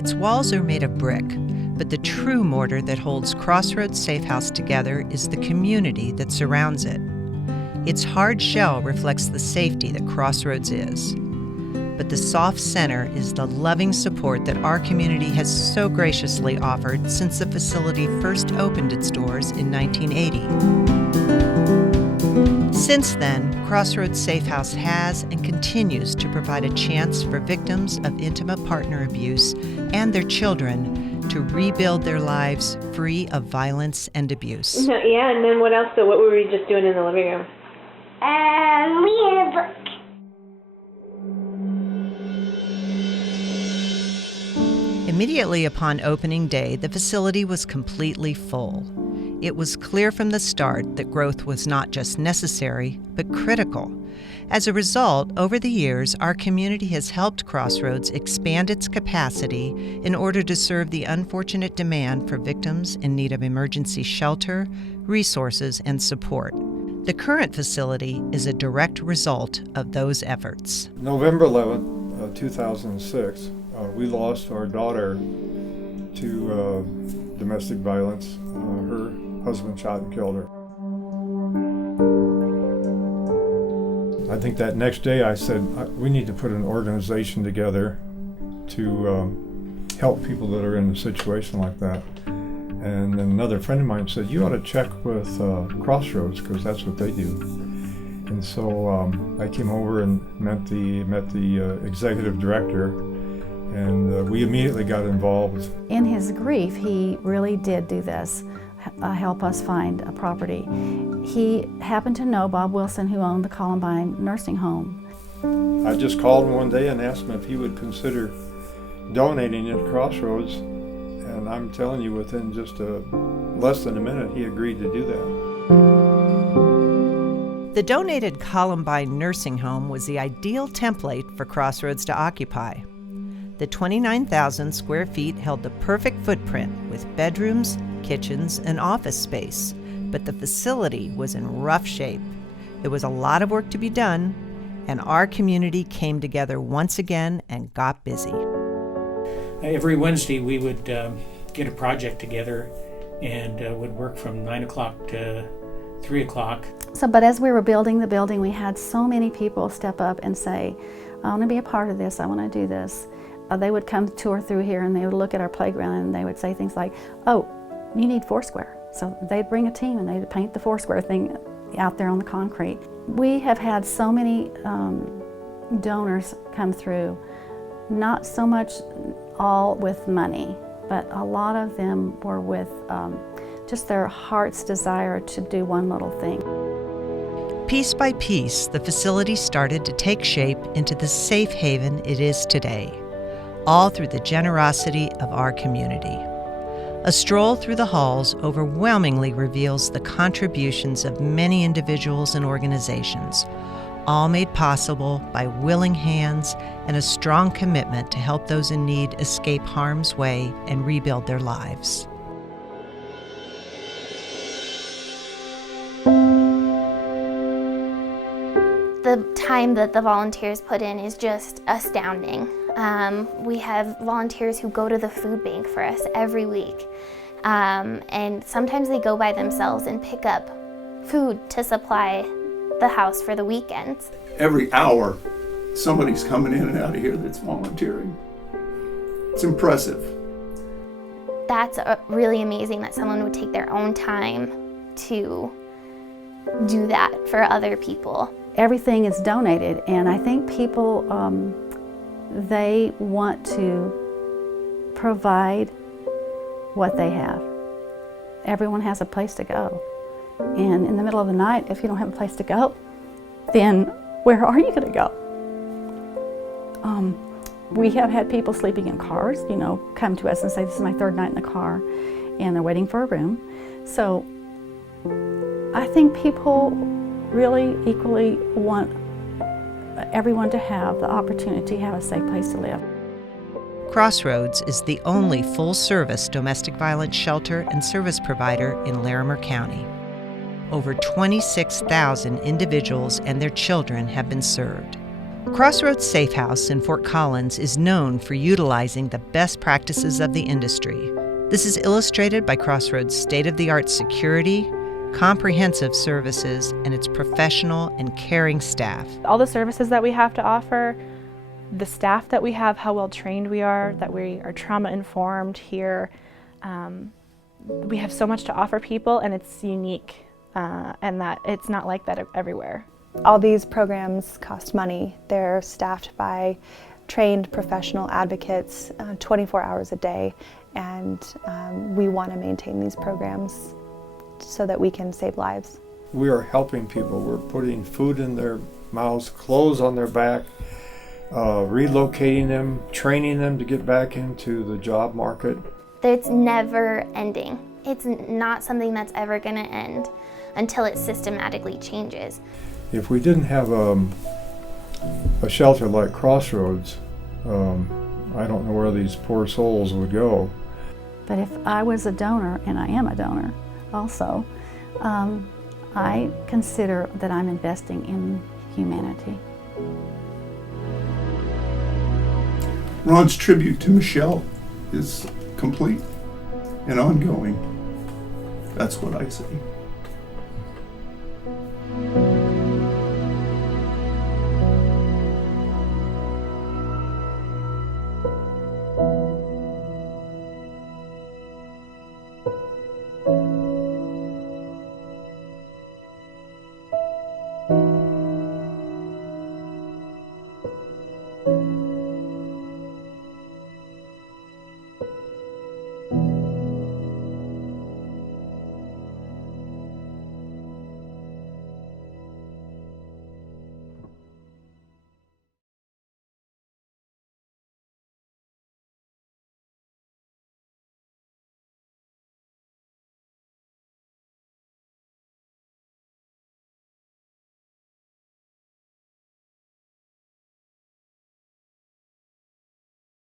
Its walls are made of brick, but the true mortar that holds Crossroads Safehouse together is the community that surrounds it. Its hard shell reflects the safety that Crossroads is. But the soft center is the loving support that our community has so graciously offered since the facility first opened its doors in 1980. Since then, Crossroads Safehouse has and continues to provide a chance for victims of intimate partner abuse and their children to rebuild their lives free of violence and abuse. Yeah, and then what else? So what were we just doing in the living room? Reading a book. Immediately upon opening day, the facility was completely full. It was clear from the start that growth was not just necessary, but critical. As a result, over the years, our community has helped Crossroads expand its capacity in order to serve the unfortunate demand for victims in need of emergency shelter, resources, and support. The current facility is a direct result of those efforts. November 11th, 2006, we lost our daughter to domestic violence. Her husband shot and killed her. I think that next day I said, we need to put an organization together to help people that are in a situation like that. And then another friend of mine said, you ought to check with Crossroads, because that's what they do. And so I came over and met the executive director, and we immediately got involved. In his grief, he really did do this, help us find a property. He happened to know Bob Wilson, who owned the Columbine nursing home. I just called him one day and asked him if he would consider donating it to Crossroads, and I'm telling you, within just less than a minute, he agreed to do that. The donated Columbine nursing home was the ideal template for Crossroads to occupy. The 29,000 square feet held the perfect footprint with bedrooms, kitchens, and office space, but the facility was in rough shape. There was a lot of work to be done, and our community came together once again and got busy. Every Wednesday we would get a project together and would work from 9 o'clock to 3 o'clock. But as we were building the building, we had so many people step up and say, I want to be a part of this, I want to do this. They would come tour through here and they would look at our playground and they would say things like, oh, you need Foursquare. So they'd bring a team and they'd paint the Foursquare thing out there on the concrete. We have had so many donors come through, not so much all with money, but a lot of them were with just their heart's desire to do one little thing. Piece by piece, the facility started to take shape into the safe haven it is today, all through the generosity of our community. A stroll through the halls overwhelmingly reveals the contributions of many individuals and organizations, all made possible by willing hands and a strong commitment to help those in need escape harm's way and rebuild their lives. The time that the volunteers put in is just astounding. We have volunteers who go to the food bank for us every week. And sometimes they go by themselves and pick up food to supply the house for the weekends. Every hour, somebody's coming in and out of here that's volunteering. It's impressive. That's really amazing that someone would take their own time to do that for other people. Everything is donated, and I think people, they want to provide what they have. Everyone has a place to go. And in the middle of the night, if you don't have a place to go, then where are you going to go? We have had people sleeping in cars, come to us and say, this is my third night in the car, and they're waiting for a room. So I think people really equally want everyone to have the opportunity to have a safe place to live. Crossroads is the only full-service domestic violence shelter and service provider in Larimer County. Over 26,000 individuals and their children have been served. Crossroads Safehouse in Fort Collins is known for utilizing the best practices of the industry. This is illustrated by Crossroads' state-of-the-art security, comprehensive services, and its professional and caring staff. All the services that we have to offer, the staff that we have, how well trained we are, that we are trauma informed here. We have so much to offer people, and it's unique, and that it's not like that everywhere. All these programs cost money. They're staffed by trained professional advocates 24 hours a day, and we want to maintain these programs so that we can save lives. We are helping people. We're putting food in their mouths, clothes on their back, relocating them, training them to get back into the job market. It's never ending. It's not something that's ever going to end until it systematically changes. If we didn't have a shelter like Crossroads, I don't know where these poor souls would go. But if I was a donor, and I am a donor also, I consider that I'm investing in humanity. Ron's tribute to Michelle is complete and ongoing. That's what I say.